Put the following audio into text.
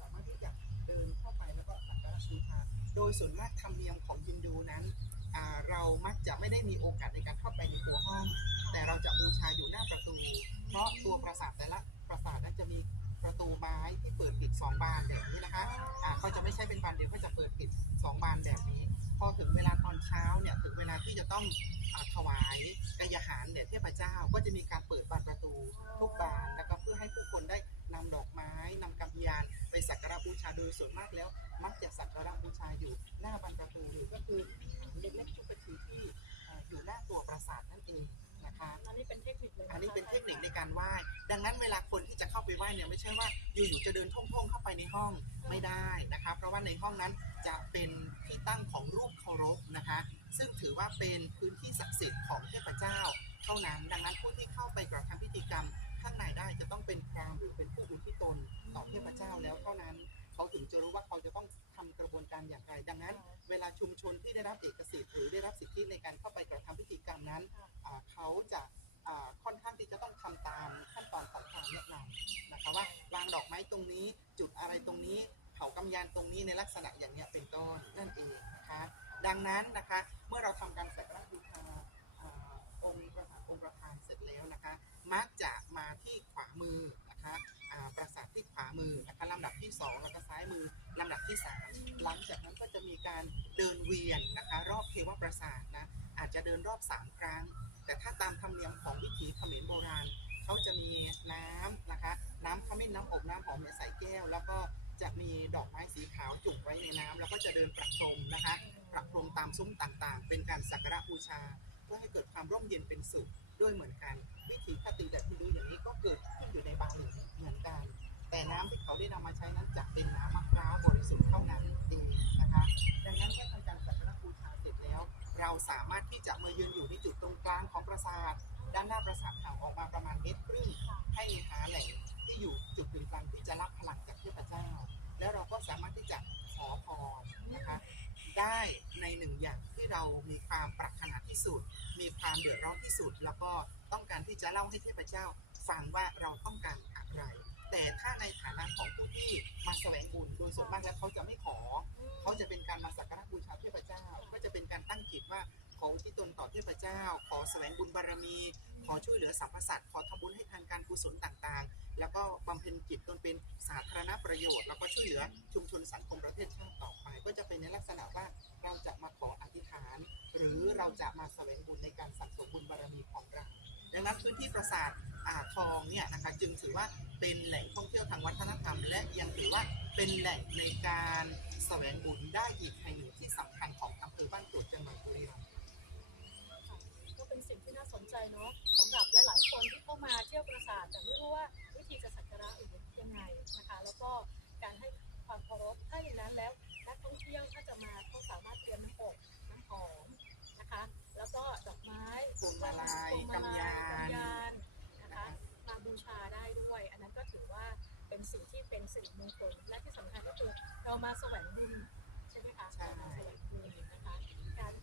สามารถที่จะเดินเข้าไปแล้วก็สักการะบูชาโดยส่วนมากธรรมเนียมของฮินดูนั้นเรามักจะไม่ได้มีโอกาสในการเข้าไปในตัวห้อง แต่เราจะบูชาอยู่หน้าประตู เพราะตัวปราสาทแต่ละปราสาทนั้นจะมีประตูไม้ที่เปิดปิดสองบานแบบนี้นะคะอ่าเขาจะไม่ใช่เป็นบานเดียวเขาจะเปิดปิดสองบานแบบนี้ พอถึงเวลาตอนเช้าเนี่ยถึงเวลาที่จะต้องอถวายกายหารแด่เทพเจ้าก็จะมีการเปิดบานประตูทุกบาน ส่วนมากแล้ว มักจะสักการะบูชาอยู่หน้าบานประตูหรือก็คือเล็กๆชุกกระชีที่เอ่ออยู่หน้าตัวปราสาทนั่นเองนะคะอันนี้เป็นเทคนิคเลยะคะอันนี้เป็นเทคนิคในการไหว้ดังนั้นเวลาคนที่จะเข้าไปไหว้เนี่ยไม่ใช่ว่าอยู่ๆจะเดินท่องๆเข้าไปในห้องไม่ได้นะคะเพราะว่าในห้องนั้นจะเป็นที่ตั้งของรูปเคารพนะคะ ซึ่งถือว่าเป็นพื้นที่ศักดิ์สิทธิ์ของเทพเจ้าเท่านั้น ดังนั้นผู้ที่ นั้นเวลาชุมชนที่ได้รับเอกสิทธิ์หรือได้รับสิทธิในการเข้าไปกระทำพิธีกรรมนั้นเขาจะค่อนข้างที่จะต้องทำตามขั้นตอนของการแนะนำนะคะว่าวางดอกไม้ตรงนี้ จุดอะไรตรงนี้เผากำยานตรงนี้ในลักษณะอย่างนี้เป็นต้นนั่นเองนะคะดังนั้นนะคะเมื่อเราทำการสักการะบูชาอ่าองค์ประธานองค์ประธานเสร็จแล้วนะคะ มักจะมาที่ขวามือนะคะปราสาทที่ขวามือนะคะลำดับที่สองแล้วก็ซ้ายมือลำดับที่สาม จากนั้นก็จะมีการเดินเวียนนะคะ รอบเทวปราสาทนะอาจจะเดินรอบสามครั้ง แต่ถ้าตามธรรมเนียมของวิถีเขมรโบราณเขาจะมีน้ำนะคะ น้ำขมิ้นน้ำอบน้ำหอมเนี่ยใส่แก้ว แล้วก็จะมีดอกไม้สีขาวจุกไว้ในน้ำแล้วก็จะเดินประพรมนะคะ ประพรมตามซุ้มต่างๆ เป็นการสักการะบูชา เพื่อให้เกิดความร่มเย็นเป็นสุขด้วยเหมือนกัน วิถีคติแบบฮินดูอย่างนี้ก็เกิดขึ้นอยู่ในบาหลีเหมือนกัน แต่น้ำที่เขาได้นำมาใช้นั้นจะเป็นน้ำมะพร้าวบริสุทธิ์เท่านั้นเอง นะคะดังนั้นเมื่อทำการสักการะบูชาเสร็จแล้ว เราสามารถที่จะมายืนอยู่ในจุดตรงกลางของปราสาทด้านหน้าปราสาทห่างออกมาประมาณเมตรครึ่งให้หาแหล่งที่อยู่จุดกึ่งกลางที่จะรับพลังจากเทพเจ้า แล้วเราก็สามารถที่จะขอพรนะคะได้ในหนึ่งอย่างที่เรามีความปรารถนาที่สุด มีความเดือดร้อนที่สุด แล้วก็ต้องการที่จะเล่าให้เทพเจ้าฟังว่าเราต้องการอะไร แต่ถ้าในฐานะของผู้ที่มาแสวงบุญโดยส่วนมากแล้วเขาจะไม่ขอ ขอแสวงบุญบารมี ขอช่วยเหลือสรรพสัตว์ขอทำบุญให้ทานการกุศลต่างๆ แล้วก็บำเพ็ญจิตตนเป็นสาธารณประโยชน์ แล้วก็ช่วยเหลือชุมชนสังคมประเทศชาติต่อไป ก็จะเป็นในลักษณะว่าเราจะมาขออธิษฐาน หรือเราจะมาแสวงบุญในการสั่งสมบุญบารมีของเราดังนั้นพื้นที่ปราสาทอ่าทองเนี่ยนะคะจึงถือว่าเป็นแหล่งท่องเที่ยวทางวัฒนธรรม และยังถือว่าเป็นแหล่งในการแสวงบุญได้อีกแห่งหนึ่งที่สำคัญของอำเภอบ้านกรวดจังหวัดบุรีรัมย์ ก็เป็นสิ่ง ที่น่าสนใจเนาะสำหรับหลายๆคนที่เข้ามาเที่ยวปราสาทแต่ไม่รู้ว่าวิธีจะสักการะอื่นยังไงนะคะ แล้วก็การให้ความเคารพถ้าอย่างนั้นแล้วนักท่องเที่ยวถ้าจะมาก็สามารถเตรียมน้ำอบน้ำหอมนะคะ แล้วก็ดอกไม้พวงมาลัยพวงมาลักำยานกำยานนะคะมาบูชาได้ด้วย อันนั้นก็ถือว่าเป็นสิ่งที่เป็นสิริมงคลและที่สำคัญก็คือเรามาแสวงบุญใช่ไหมคะใช่เรามาแสวงบุญนะคะการ